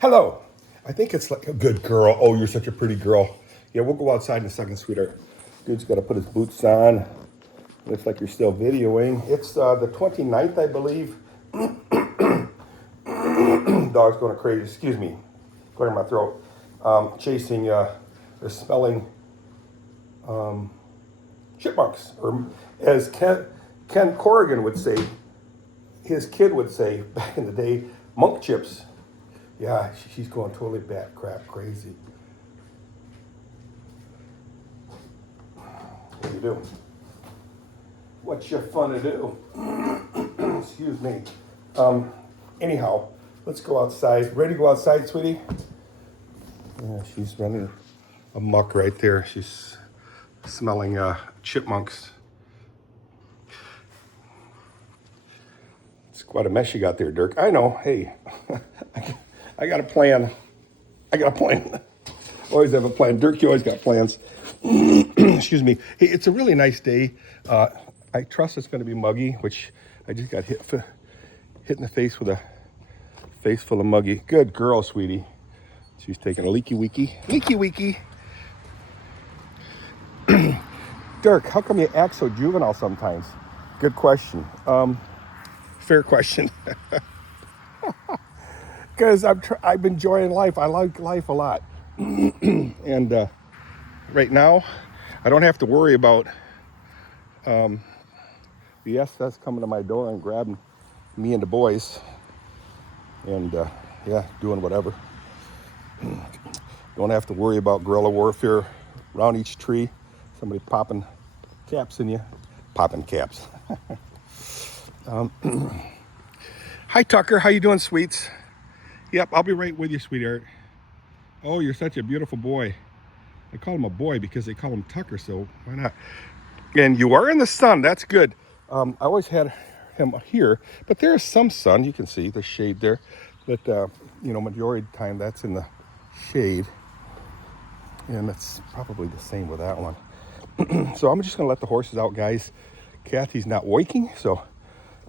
Hello. I think it's like a good girl. Oh, you're such a pretty girl. Yeah, we'll go outside in a second, sweetheart. Dude's got to put his boots on. Looks like you're still videoing. It's the 29th, I believe. Dog's going crazy. Excuse me. Clear my throat. Chasing, they're smelling chipmunks. Or as Ken Corrigan would say, his kid would say back in the day, monk chips. Yeah, she's going totally bat crap crazy. What do you do? What's your fun to do? Excuse me. Anyhow, let's go outside. Ready to go outside, sweetie? Yeah, she's running amok right there. She's smelling chipmunks. It's quite a mess you got there, Dirk. I know. Hey, I got a plan. I got a plan. Always have a plan. Dirk, you always got plans. Excuse me. Hey, it's a really nice day. I trust it's going to be muggy, which I just got hit in the face with a face full of muggy. Good girl, sweetie. She's taking a leaky weeky. Leaky weeky. Dirk, how come you act so juvenile sometimes? Good question. Fair question. Because I'm enjoying life. I like life a lot. And right now, I don't have to worry about the SS coming to my door and grabbing me and the boys. And yeah, doing whatever. Don't have to worry about guerrilla warfare around each tree. Somebody popping caps in you. Popping caps. Hi, Tucker. How you doing, sweets? Yep, I'll be right with you, sweetheart. Oh, you're such a beautiful boy. I call him a boy because they call him Tucker, so why not? And you are in the sun. That's good. I always had him here, but there is some sun. You can see the shade there. But, majority of the time that's in the shade. And it's probably the same with that one. So I'm just going to let the horses out, guys. Kathy's not waking, so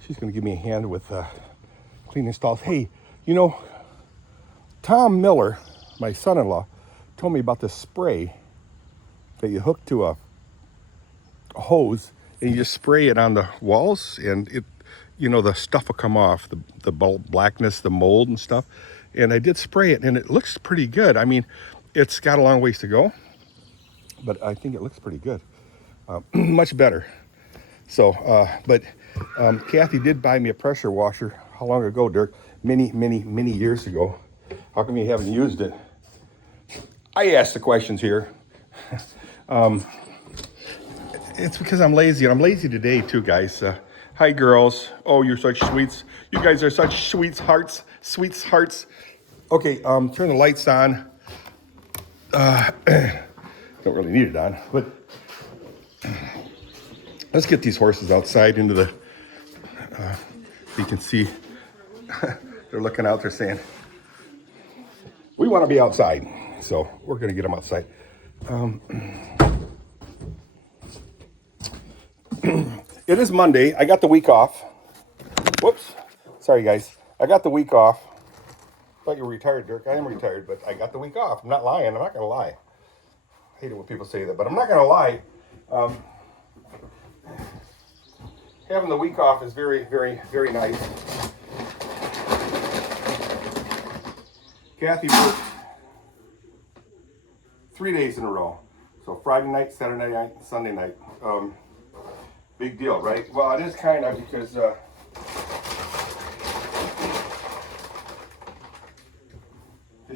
she's going to give me a hand with cleaning stalls. Hey, Tom Miller, my son-in-law, told me about this spray that you hook to a hose and you just spray it on the walls and it, the stuff will come off, the blackness, the mold and stuff. And I did spray it and it looks pretty good. I mean, it's got a long ways to go, but I think it looks pretty good. Much better. So, but Kathy did buy me a pressure washer. How long ago, Dirk? Many, many, many years ago. How come you haven't used it? I asked the questions here. It's because I'm lazy, and I'm lazy today too, guys. Hi, girls. Oh, you're such sweets. You guys are such sweethearts. Okay, turn the lights on. Don't really need it on, but let's get these horses outside into the. You can see they're looking out. They're saying, "We want to be outside," so we're going to get them outside. It is Monday. I got the week off. Whoops. Sorry, guys. I got the week off. Thought you were retired, Dirk. I am retired, but I got the week off. I'm not lying. I'm not going to lie. I hate it when people say that, but I'm not going to lie. Having the week off is very, very, very nice. Kathy worked 3 days in a row. So Friday night, Saturday night, Sunday night. Big deal, right? Well, it is kind of because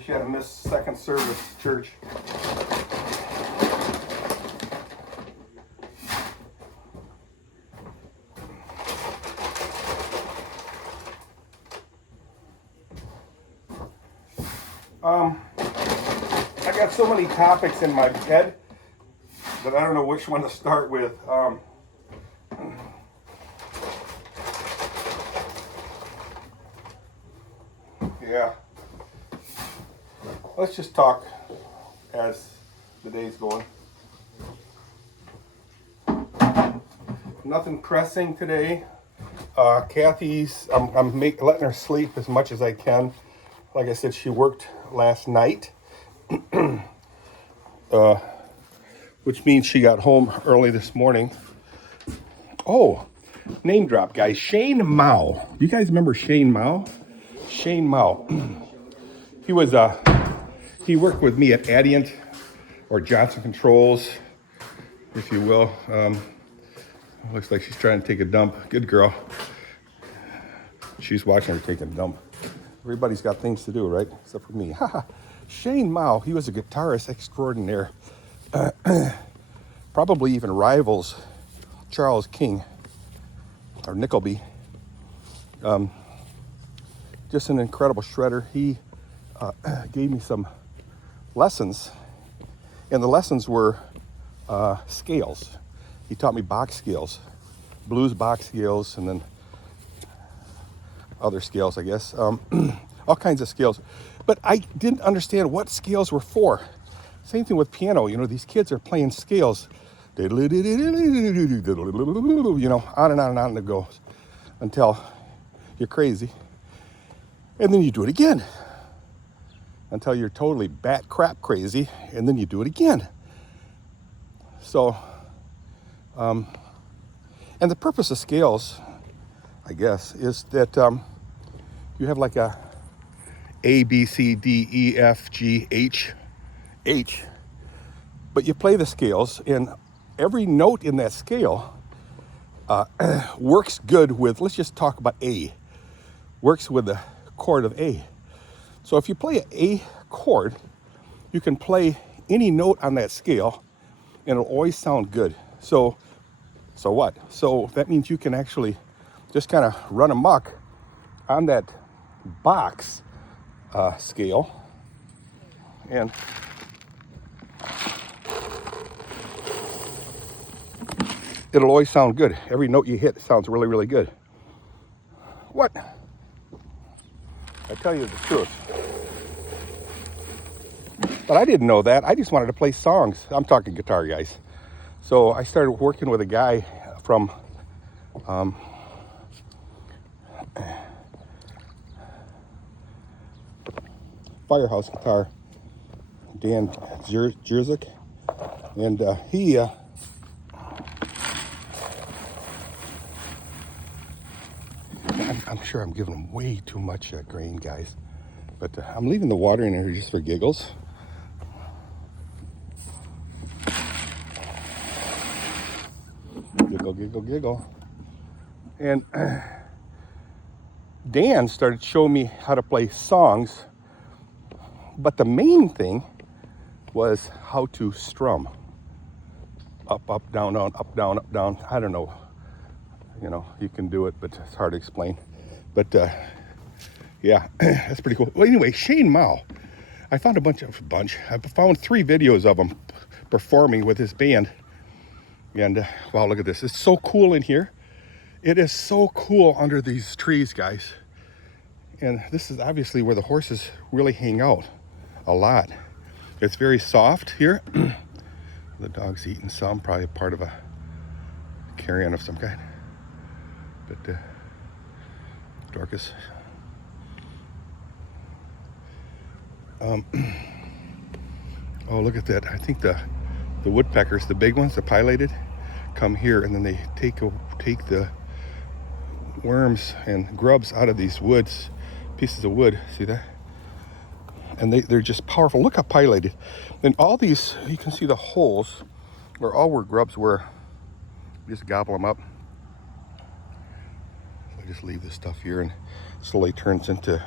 she had to miss second service church. I got so many topics in my head that I don't know which one to start with. Yeah. Let's just talk as the day's going. Nothing pressing today. Kathy's, I'm letting her sleep as much as I can. Like I said, she worked last night, which means she got home early this morning. Oh, name drop, guys. Shane Mao. Do you guys remember Shane Mao? Shane Mao. He was he worked with me at Adient or Johnson Controls, if you will. Looks like she's trying to take a dump. Good girl. She's watching her take a dump. Everybody's got things to do, right? Except for me. Shane Mao, he was a guitarist extraordinaire. Probably even rivals Charles King or Nickelby. Just an incredible shredder. He gave me some lessons, and the lessons were scales. He taught me box scales, blues box scales, and then other scales, I guess. All kinds of scales. But I didn't understand what scales were for. Same thing with piano. You know, these kids are playing scales. You know, on and on and on it goes until you're crazy. And then you do it again until you're totally bat crap crazy, and then you do it again. So, and the purpose of scales, I guess, is that you have like A, B, C, D, E, F, G, H, but you play the scales, and every note in that scale works good with, let's just talk about A, works with the chord of A. So if you play an A chord, you can play any note on that scale, and it'll always sound good. So what? So that means you can actually just kind of run amok on that box scale, and it'll always sound good. Every note you hit sounds really, really good. What? I tell you the truth. But I didn't know that. I just wanted to play songs. I'm talking guitar, guys. So I started working with a guy from Firehouse Guitar, Dan Jerzik, and he I'm sure I'm giving him way too much grain, guys, but I'm leaving the water in here just for giggles. Giggle, giggle, giggle. And Dan started showing me how to play songs, but the main thing was how to strum. Up, up, down, down, up, down, up, down. I don't know. You know, you can do it, but it's hard to explain. But yeah, that's pretty cool. Well, anyway, Shane Mao. I found I found 3 videos of him performing with his band. And wow, look at this. It's so cool in here. It is so cool under these trees, guys. And this is obviously where the horses really hang out a lot. It's very soft here. The dog's eating some, probably part of a carrion of some kind. But Dorcas. Oh, look at that. I think the woodpeckers, the big ones, the pileated, come here, and then they take the worms and grubs out of these pieces of wood. See that? And they're just powerful. Look how pileated. And all these, you can see the holes where all where grubs were. Just gobble them up. So I just leave this stuff here, and slowly turns into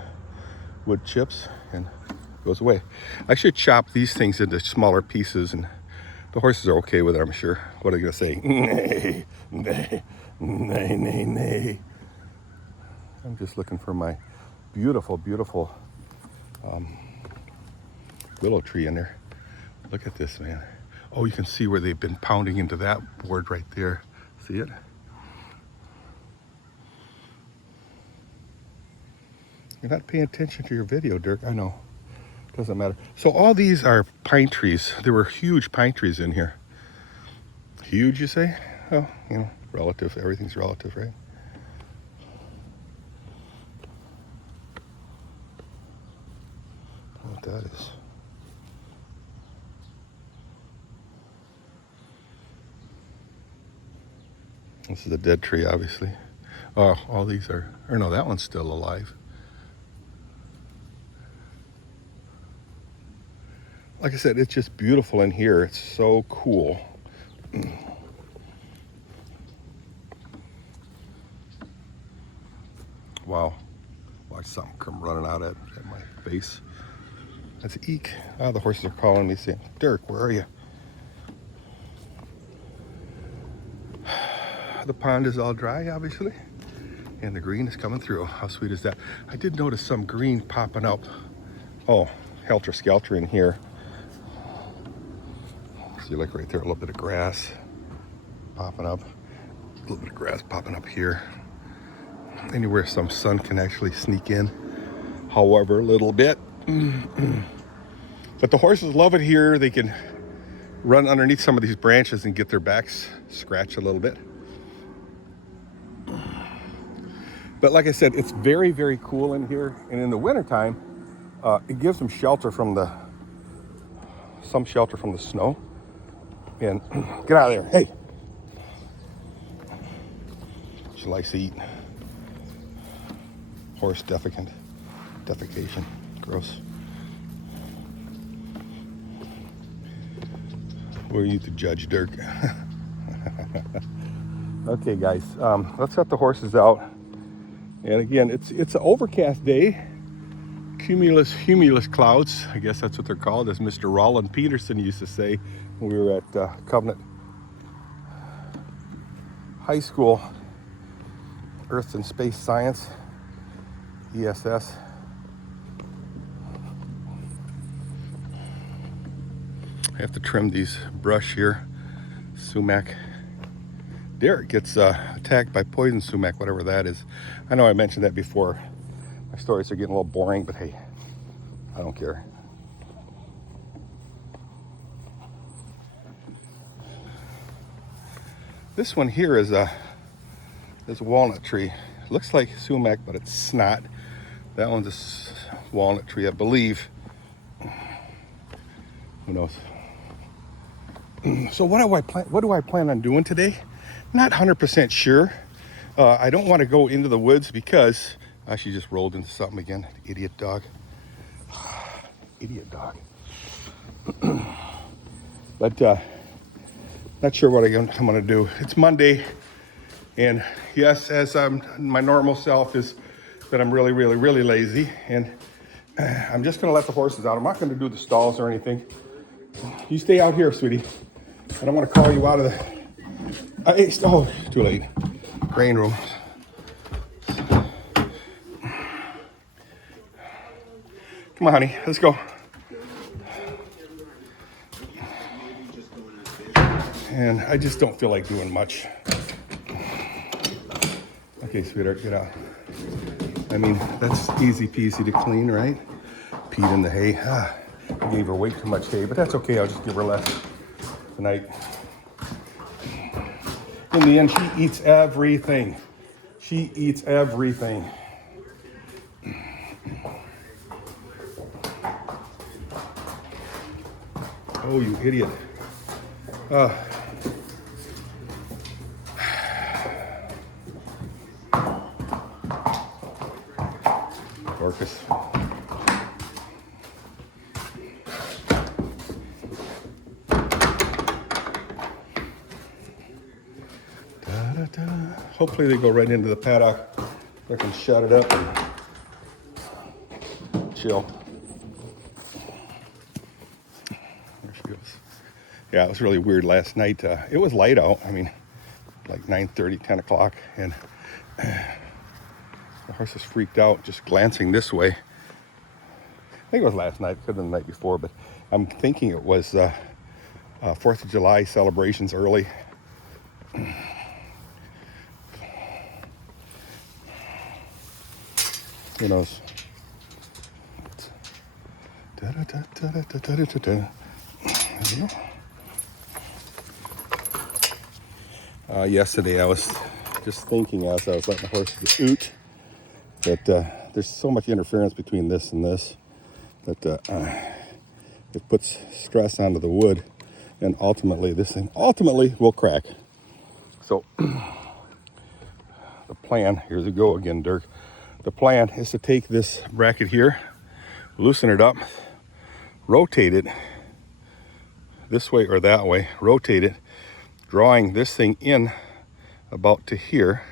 wood chips and goes away. I should chop these things into smaller pieces, and the horses are okay with it, I'm sure. What are they gonna say? Nay, nay, nay, nay, nay. I'm just looking for my beautiful, beautiful willow tree in there. Look at this, man. Oh, you can see where they've been pounding into that board right there. See it? You're not paying attention to your video, Dirk. I know. Doesn't matter. So all these are pine trees. There were huge pine trees in here. Huge, you say? Well, you know, relative. Everything's relative, right? what that is. This is a dead tree, obviously. Oh, all these are, or no, that one's still alive. Like I said, it's just beautiful in here. It's so cool. Wow. Watch something come running out at my face. That's Eek. Ah, the horses are calling me saying, Dirk, where are you? The pond is all dry, obviously, and the green is coming through. How sweet is that? I did notice some green popping up. Oh, helter-skelter in here. See, like right there, a little bit of grass popping up. A little bit of grass popping up here. Anywhere some sun can actually sneak in. However, a little bit. But the horses love it here. They can run underneath some of these branches and get their backs scratched a little bit. But like I said, it's very, very cool in here. And in the wintertime, it gives them shelter from some shelter from the snow. And get out of there, hey. She likes to eat. Horse defecation, gross. Who are you to judge, Dirk? Okay, guys, let's let the horses out. And again, it's an overcast day. Cumulus clouds, I guess that's what they're called, as Mr. Roland Peterson used to say when we were at Covenant High School, Earth and Space Science, ESS. I have to trim these brush here. Sumac. Dirk gets attacked by poison sumac, whatever that is. I know I mentioned that before. My stories are getting a little boring, but hey, I don't care. This one here is a walnut tree. Looks like sumac, but it's snot. That one's a walnut tree, I believe. Who knows? So what do I plan on doing today? Not 100% sure. I don't want to go into the woods because she just rolled into something again. Idiot dog. Idiot dog. But not sure what I'm going to do. It's Monday, and yes, as my normal self is that I'm really, really, really lazy, and I'm just going to let the horses out. I'm not going to do the stalls or anything. You stay out here, sweetie. I don't want to call you out of the... oh, too late. Grain room. Come on, honey. Let's go. And I just don't feel like doing much. Okay, sweetheart, get out. I mean, that's easy peasy to clean, right? Peed in the hay. I gave her way too much hay, but that's okay. I'll just give her less tonight. In the end, she eats everything. She eats everything. Oh, you idiot. Dorcas. Hopefully they go right into the paddock. I can shut it up and chill. There she goes. Yeah, it was really weird last night. It was light out. I mean, like 9:30, 10 o'clock. And the horses freaked out just glancing this way. I think it was last night. Could have been the night before. But I'm thinking it was 4th of July celebrations early. Who knows? Yesterday I was just thinking as I was letting the horses oot that there's so much interference between this and this. that it puts stress onto the wood, and ultimately this thing will crack. So the plan, here's we go again, Dirk. The plan is to take this bracket here, loosen it up, rotate it this way or that way, rotate it, drawing this thing in about to here,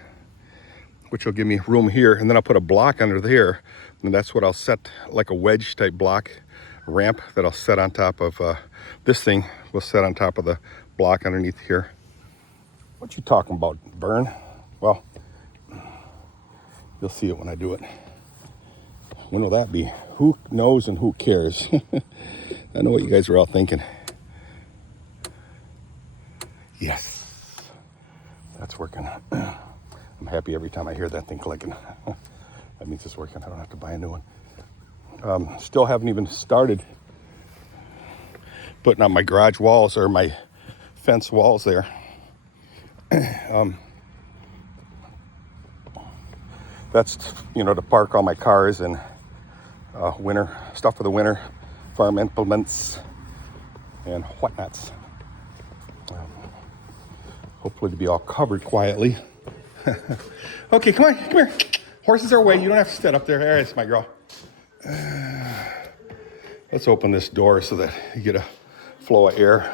which will give me room here, and then I'll put a block under there, and that's what I'll set, like a wedge type block ramp that I'll set on top of this thing. Will set on top of the block underneath here. What you talking about, Burn? Well, you'll see it when I do it. When will that be? Who knows and who cares? I know what you guys are all thinking. Yes, that's working. I'm happy every time I hear that thing clicking. That means it's working. I don't have to buy a new one. Still haven't even started putting on my garage walls or my fence walls there. That's, you know, to park all my cars and winter stuff for the winter, farm implements and whatnots. Hopefully to be all covered quietly. Okay, come here. Horses are away. You don't have to stand up there. There's my girl. Let's open this door so that you get a flow of air.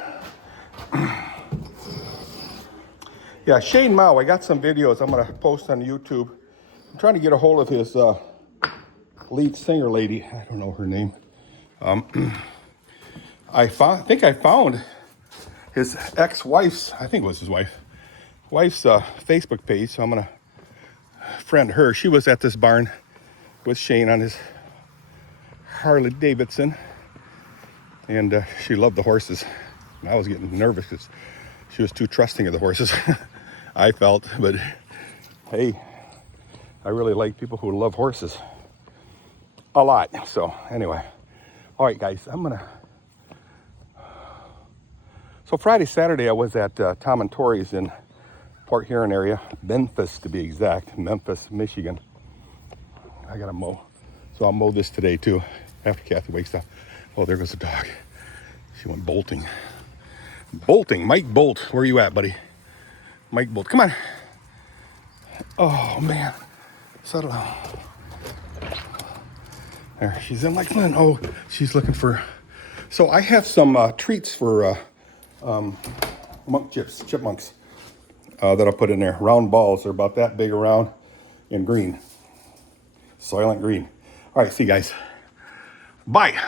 Yeah, Shane Mao, I got some videos I'm gonna post on YouTube. I'm trying to get a hold of his lead singer lady. I don't know her name. I think I found his ex-wife's, I think it was his wife's Facebook page, so I'm gonna friend her. She was at this barn with Shane on his Harley Davidson, and she loved the horses. And I was getting nervous because she was too trusting of the horses. I felt, but hey, I really like people who love horses a lot. So anyway, all right, guys, so Friday, Saturday, I was at Tom and Tori's in Port Huron area, Memphis to be exact, Memphis, Michigan. I gotta mow, so I'll mow this today too, after Kathy wakes up. Oh, there goes the dog. She went bolting. Mike Bolt, where you at, buddy? Mike Bolt, come on. Oh man, settle down. There, she's in like Flynn. Oh, she's looking for, so I have some treats for chipmunks that I'll put in there. Round balls, they're about that big around and green. Soylent green. All right, see you guys. Bye.